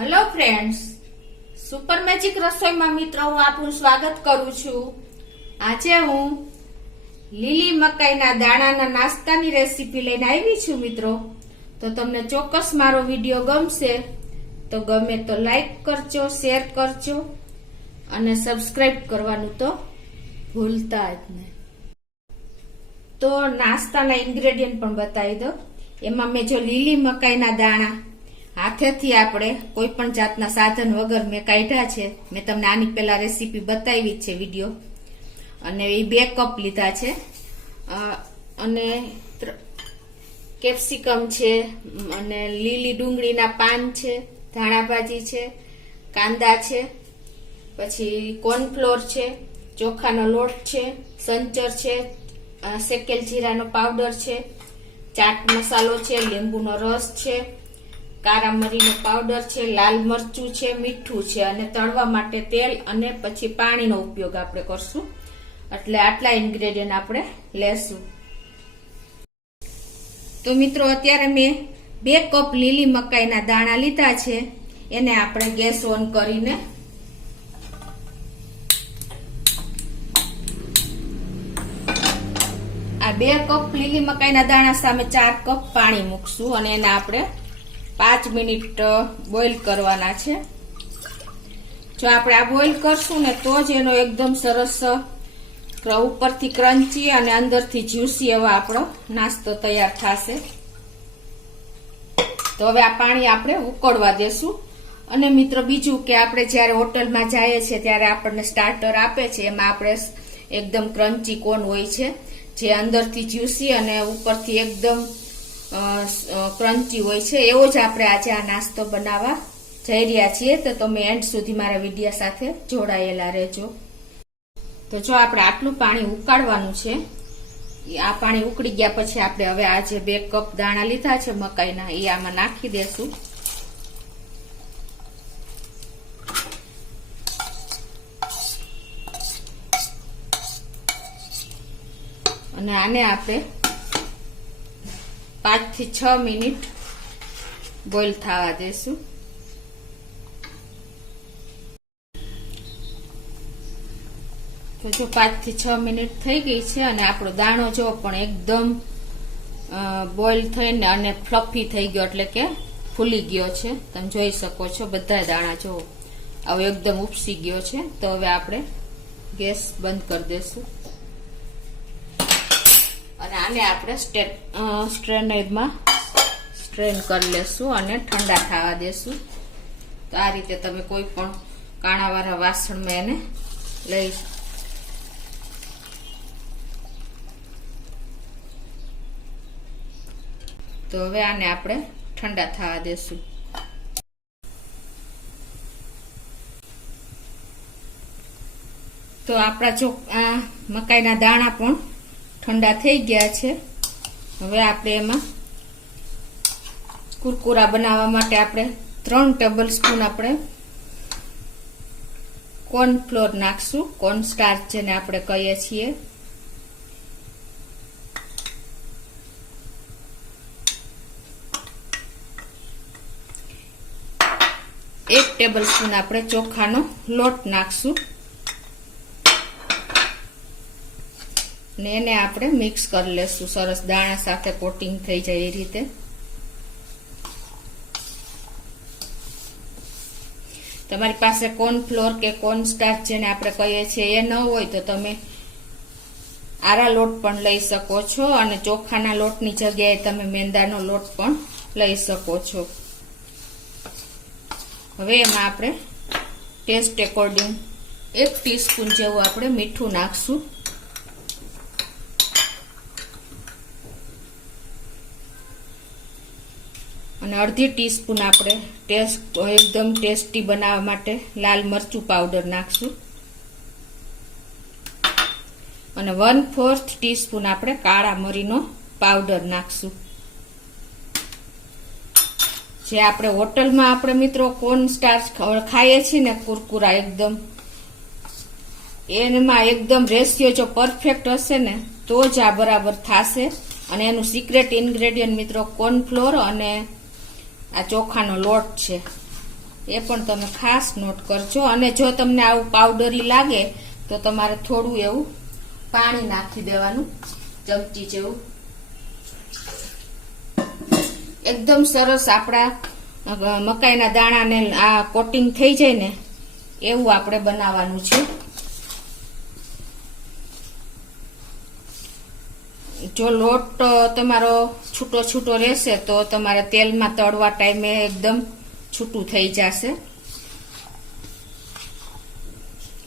Hello friends, super magic રસોઈમાં મિત્રો હું આપનું સ્વાગત કરું છું. આજે હું લીલી મકાઈના દાણાના નાસ્તાની રેસીપી લઈને આવી છું મિત્રો. તો તમને ચોક્કસ મારો વિડીયો ગમશે તો ગમે તો લાઈક કરજો, શેર કરજો અને સબસ્ક્રાઇબ કરવાનું તો ભૂલતા જ નહીં. તો નાસ્તાના ઇન્ગ્રેડિયન્ટ પણ બતાવી દો. એમાં મેં જો લીલી મકાઈના દાણા હાથેથી આપણે કોઈ પણ જાતના સાધન વગર મેં કાઢ્યા છે. મેં તમને આની પહેલા રેસીપી બતાવી જ છે વિડીયો. અને એ 2 કપ લીધા છે. અને કેપ્સિકમ છે, અને લીલી ડુંગળીના પાન છે, ધાણાભાજી છે, કાંદા છે, પછી કોર્નફ્લોર છે, ચોખાનો લોટ છે, સંચર છે, શેકેલ જીરાનો પાવડર છે, ચાટ મસાલો છે, લીંબુનો રસ છે, કારા મરીનો પાવડર છે, લાલ મરચું છે, મીઠું છે અને તળવા માટે તેલ અને પછી પાણીનો ઉપયોગ આપણે કરશું. એટલે આટલા ઇન્ગ્રેડિયન્ટ આપણે લેશું. તો મિત્રો અત્યારે મેં 2 કપ લીલી મકાઈના દાણા લીધા છે. એને આપણે ગેસ ઓન કરીને આ 2 કપ લીલી મકાઈના દાણા સામે 4 કપ પાણી મૂકશું અને એને આપણે 5 મિનિટ બોઇલ કરવાના છે. જો આપણે આ બોઇલ કરશું ને તો જ એનો એકદમ સરસ ઉપરથી ક્રન્ચી અને અંદરથી જ્યુસી એવો આપણો નાસ્તો તૈયાર થશે. તો હવે આ પાણી આપણે ઉકળવા દેશું. અને મિત્રો બીજું કે આપણે જ્યારે હોટલમાં જઈએ છીએ ત્યારે આપણને સ્ટાર્ટર આપે છે, એમાં આપણે એકદમ ક્રન્ચી કોર્ન હોય છે જે અંદરથી જ્યુસી અને ઉપરથી એકદમ ક્રન્ચી હોય છે. એવો જ આપણે આજે આ નાસ્તો બનાવવા જઈ રહ્યા છીએ. તો તમે એન્ડ સુધી મારા વિડીયો સાથે જોડાયેલા રહેજો. તો જો આપણે આટલું પાણી ઉકાળવાનું છે. આ પાણી ઉકળી ગયા પછી આપણે હવે આ જે 2 કપ દાણા લીધા છે મકાઈના એ આમાં નાખી દેશું. અને આને આપણે 5 થી 6 મિનિટ બોઇલ થવા દેશું. તો જો 5 થી 6 મિનિટ થઈ ગઈ છે અને આપણો દાણો જો પણ એકદમ બોઇલ થઈને અને ફ્લફી થઈ ગયો, એટલે કે ફૂલી ગયો છે. તમે જોઈ શકો છો બધા દાણા જો હવે એકદમ ઉપસી ગયો છે. તો હવે આપણે ગેસ બંધ કરી દેશું અને આને આપણે સ્ટ્રેનરમાં સ્ટ્રેન કરી લેશું અને ઠંડા થવા દેશું. તો આ રીતે તમે કોઈ પણ કાણાવાળા વાસણમાં એને લઈ. તો હવે આને આપણે ઠંડા થવા દેશું. તો આપણા જો આ મકાઈના દાણા પણ ઠંડા થઈ ગયા છે. હવે આપણે એમાં કુરકુરા બનાવવા માટે આપણે 3 ટેબલ સ્પૂન આપણે કોર્નફ્લોર નાખશું. કોર્ન સ્ટાર્ચ જેને આપણે કહીએ છીએ. એક ટેબલ સ્પૂન આપણે ચોખાનો લોટ નાખશું ને એને આપણે મિક્સ કરી લેશું સરસ, દાણા સાથે કોટિંગ થઈ જાય એ રીતે. તમારી પાસે કોર્નફ્લોર કે કોર્ન સ્ટાર્ચ જેને આપણે કહીએ છીએ એ ન હોય તો તમે આરા લોટ પણ લઈ શકો છો અને ચોખાના લોટની જગ્યાએ તમે મેંદાનો લોટ પણ લઈ શકો છો. હવે એમાં આપણે ટેસ્ટ એકોર્ડિંગ 1 ટીસ્પૂન જેવું આપણે મીઠું નાખશું. અને અડધી ટીસ્પૂન આપણે એકદમ ટેસ્ટી બનાવવા માટે લાલ મરચું પાવડર નાખશું. અને 1/4 ટીસ્પૂન આપણે કાળા મરીનો પાવડર નાખશું. જે આપણે હોટલમાં આપણે મિત્રો કોર્ન સ્ટાર્ચ ખાઈએ છીએ ને કુરકુરા, એકદમ એમાં એકદમ રેશિયો જો પરફેક્ટ હશે ને તો જ આ બરાબર થશે. અને એનું સિક્રેટ ઇન્ગ્રેડિયન્ટ મિત્રો કોર્નફ્લોર અને આ ચોખાનો લોટ છે. એ પણ તમે ખાસ નોટ કરજો. અને જો તમને આવું પાવડરી લાગે તો તમારે થોડું એવું પાણી નાખી દેવાનું, ચમચી જેવું. એકદમ સરસ આપણા મકાઈના દાણાને આ કોટિંગ થઈ જાય ને એવું આપણે બનાવવાનું છે. જો લોટ તમારો છૂટો છૂટો રહેશે તો તમારે તેલમાં તળવા ટાઈમે એકદમ છૂટું થઈ જશે.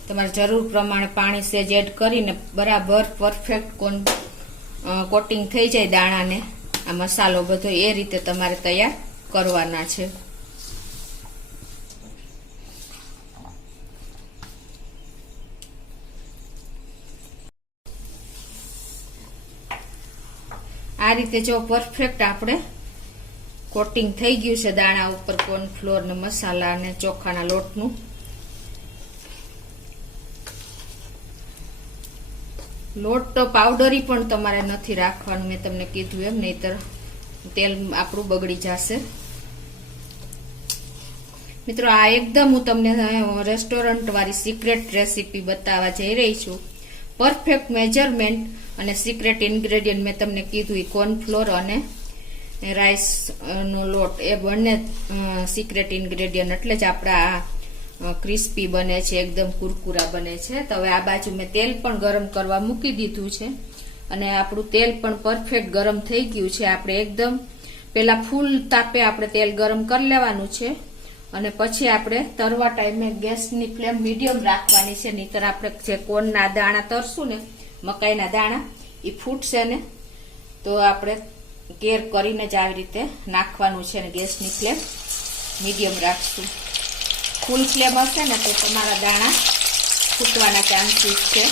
તમારે જરૂર પ્રમાણે પાણી સેજ એડ કરીને બરાબર પરફેક્ટ કોટિંગ થઈ જાય દાણાને, આ મસાલો બધો એ રીતે તમારે તૈયાર કરવાના છે. આ રીતે જો પરફેક્ટ આપણે કોટિંગ થઈ ગયું છે દાણા ઉપર કોર્નફ્લોર ને મસાલા અને ચોખાના લોટનું. લોટ તો પાવડરી પણ તમારે નથી રાખવાનું, મેં તમને કીધું એમ, નહીતર તેલ આપણું બગડી જશે. મિત્રો આ એકદમ હું તમને રેસ્ટોરન્ટ વાળી સિક્રેટ રેસીપી બતાવવા જઈ રહી છું. પરફેક્ટ મેજરમેન્ટ અને સિક્રેટ ઇન્ગ્રેડિયન્ટ મેં તમને કીધું એ કોર્નફ્લોર અને રાઈસ નો લોટ, એ બંને સિક્રેટ ઇન્ગ્રેડિયન્ટ, એટલે જ આપણા ક્રિસ્પી બને છે, એકદમ કુરકુરા બને છે. તો હવે આ બાજુ મેં તેલ પણ ગરમ કરવા મૂકી દીધું છે અને આપણું તેલ પણ પરફેક્ટ ગરમ થઈ ગયું છે. આપણે એકદમ પેલા ફૂલ તાપે આપણે તેલ ગરમ કરી લેવાનું છે અને પછી આપણે તરવા ટાઈમે ગેસની ફ્લેમ મીડિયમ રાખવાની છે, નહીતર આપણે જે કોર્નના દાણા તરશું ને, મકાઈના દાણા, એ ફૂટશે ને. તો આપણે કેર કરીને જ આવી રીતે નાખવાનું છે અને ગેસની ફ્લેમ મીડિયમ રાખશું. ફૂલ ફ્લેમ હશે ને તો તમારા દાણા ફૂટવાના ચાન્સીસ છે.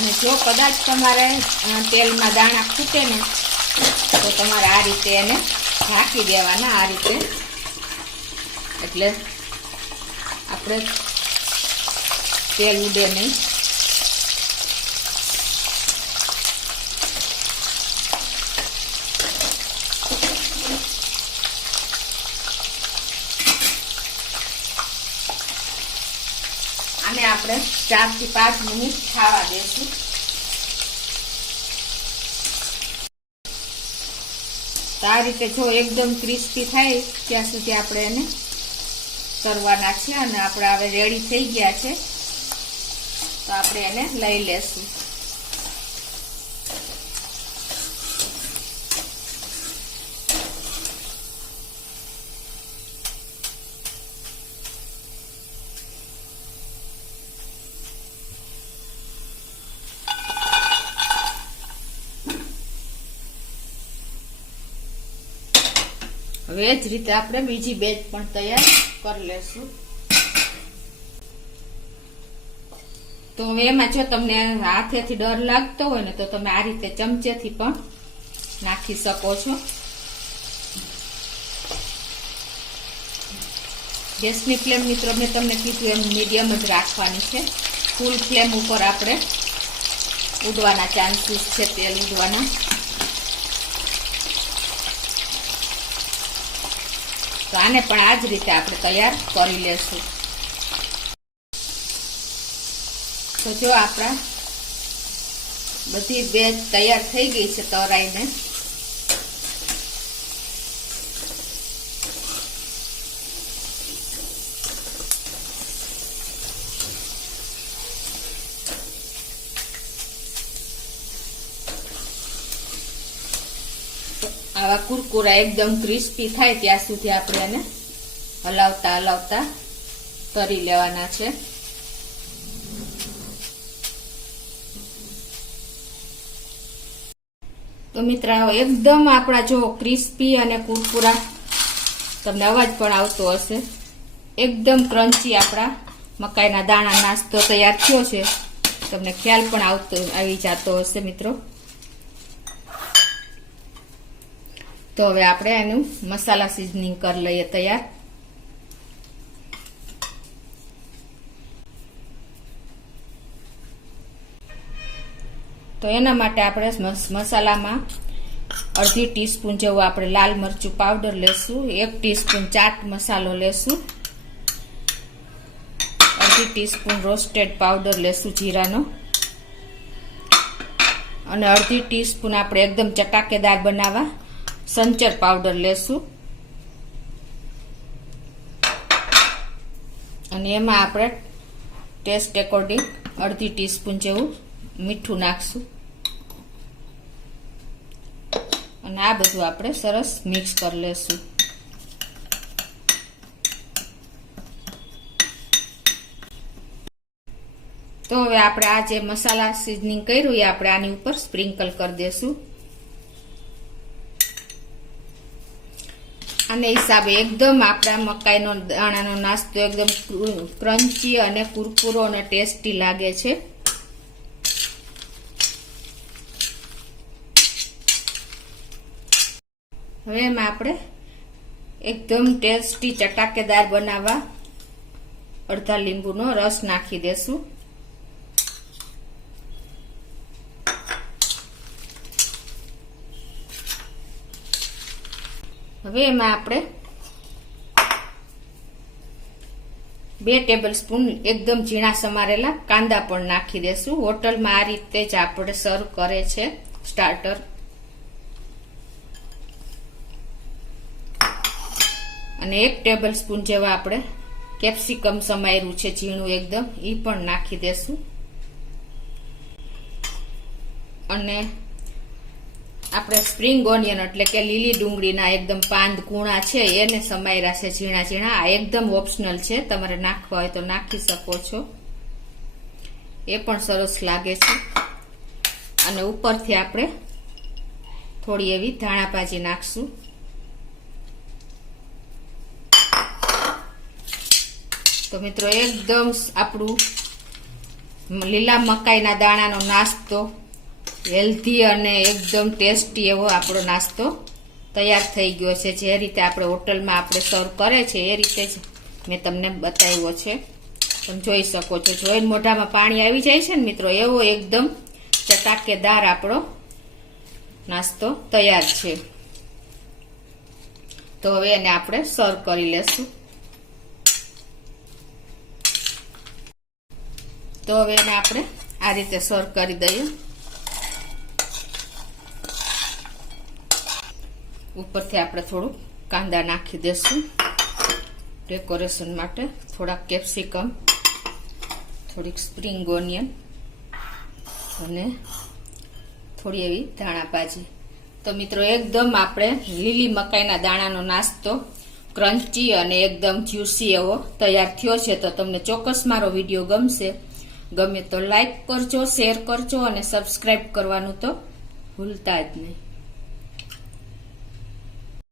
અને જો કદાચ તમારે તેલમાં દાણા ખૂટે ને તો તમારે આ રીતે એને ઢાંકી દેવાના, આ રીતે, એટલે આપણે તેલ ઉડે નહીં. આને આપણે 4 થી 5 મિનિટ ખાવા દેશું. તો આ રીતે જો એકદમ ક્રિસ્પી થાય ત્યાં સુધી આપણે એને તરવાના છે. અને આપણે હવે રેડી થઈ ગયા છે તો આપણે એને લઈ લેશું. હવે એ જ રીતે આપણે બીજી બેચ પણ તૈયાર કરી લેશું. તો હવે એમાં જો તમને હાથેથી ડર લાગતો હોય ને તો તમે આ રીતે ચમચેથી પણ નાખી શકો છો. ગેસની ફ્લેમ મિત્રો મેં તમને કીધું એમ મીડિયમ જ રાખવાની છે. ફૂલ ફ્લેમ ઉપર આપણે ઉડવાના ચાન્સીસ છે, તેલ ઉડવાના. તો આને પણ આ જ રીતે આપણે તૈયાર કરી લેશું. તો જો આપણા બધી બેચ તૈયાર થઈ ગઈ છે તરાઈને. આવા કુરકુરા એકદમ ક્રિસ્પી થાય ત્યાં સુધી આપણે એને હલાવતા હલાવતા તરી લેવાના છે. તો તો મિત્રો એકદમ આપણા જો ક્રિસ્પી અને કુરકુરા, તમને અવાજ પણ આવતો હશે, એકદમ ક્રન્ચી આપણા મકાઈના દાણા નાસ્તો તૈયાર થયો છે. તમને ખ્યાલ પણ આવી જતો હશે મિત્રો. તો હવે આપણે એનું મસાલા સિઝનિંગ કરી લઈએ તૈયાર. તો એના માટે આપણે મસાલામાં અડધી ટીસ્પૂન જેવું આપણે લાલ મરચું પાવડર લેશું, 1 ટીસ્પૂન ચાટ મસાલો લેશું, અડધી ટીસ્પૂન રોસ્ટેડ પાવડર લેશું જીરાનો, અને અડધી ટીસ્પૂન આપણે એકદમ ચટાકેદાર બનાવવા સંચર પાવડર લેશું, અને એમાં આપણે ટેસ્ટ એકોર્ડિંગ અડધી ટીસ્પૂન જેવું મીઠું નાખશું, અને આ બધું આપણે સરસ મિક્સ કરી લેશું. તો હવે આપણે આ જે મસાલા સિઝનિંગ કર્યું એ આપણે આની ઉપર સ્પ્રિંકલ કરી દેશું. આને હિસાબે એકદમ આપણા મકાઈનો દાણાનો નાસ્તો એકદમ ક્રન્ચી અને કુરકુરો અને ટેસ્ટી લાગે છે. હવે એમાં આપણે એકદમ ટેસ્ટી ચટાકેદાર બનાવવા અડધા લીંબુનો રસ નાખી દેશું. હવે એમાં આપણે 2 ટેબલ સ્પૂન એકદમ ઝીણા સમારેલા કાંદા પણ નાખી દેશું. હોટલમાં આ રીતે જ આપણે સર્વ કરે છે સ્ટાર્ટર. અને 1 ટેબલ સ્પૂન જેવા આપણે કેપ્સિકમ સમાયેલું છે ઝીણું એકદમ, એ પણ નાખી દેશું. અને આપણે સ્પ્રિંગ ઓનિયન એટલે કે લીલી ડુંગળીના એકદમ પાંદ કૂણા છે એને સમાયેલા છે ઝીણા ઝીણા. આ એકદમ ઓપ્શનલ છે, તમારે નાખવા હોય તો નાખી શકો છો, એ પણ સરસ લાગે છે. અને ઉપરથી આપણે થોડી એવી ધાણા ભાજી નાખશું. તો મિત્રો એકદમ આપણું લીલા મકાઈના દાણાનો નાસ્તો હેલ્ધી અને એકદમ ટેસ્ટી એવો આપણો નાસ્તો તૈયાર થઈ ગયો છે. જે રીતે આપણે હોટલમાં આપણે સર્વ કરે છે એ રીતે જ મેં તમને બતાવ્યો છે. તમે જોઈ શકો છો, જોઈને મોઢામાં પાણી આવી જાય છે ને મિત્રો, એવો એકદમ ચટાકેદાર આપણો નાસ્તો તૈયાર છે. તો હવે એને આપણે સર્વ કરી લેશું. તો હવે એને આપણે આ રીતે સર્વ કરી દઈએ. ઉપરથી આપણે થોડું કાંદા નાખી દેશું ડેકોરેશન માટે, થોડાક કેપ્સિકમ, થોડીક સ્પ્રિંગ ઓનિયન અને થોડી એવી ધાણા ભાજી. તો મિત્રો એકદમ આપણે લીલી મકાઈના દાણાનો નાસ્તો ક્રન્ચી અને એકદમ જ્યુસી એવો તૈયાર થયો છે. તો તમને ચોક્કસ મારો વિડીયો ગમે તો લાઈક કરજો, શેર કરજો અને સબસ્ક્રાઈબ કરવાનું તો ભૂલતા જ નહીં.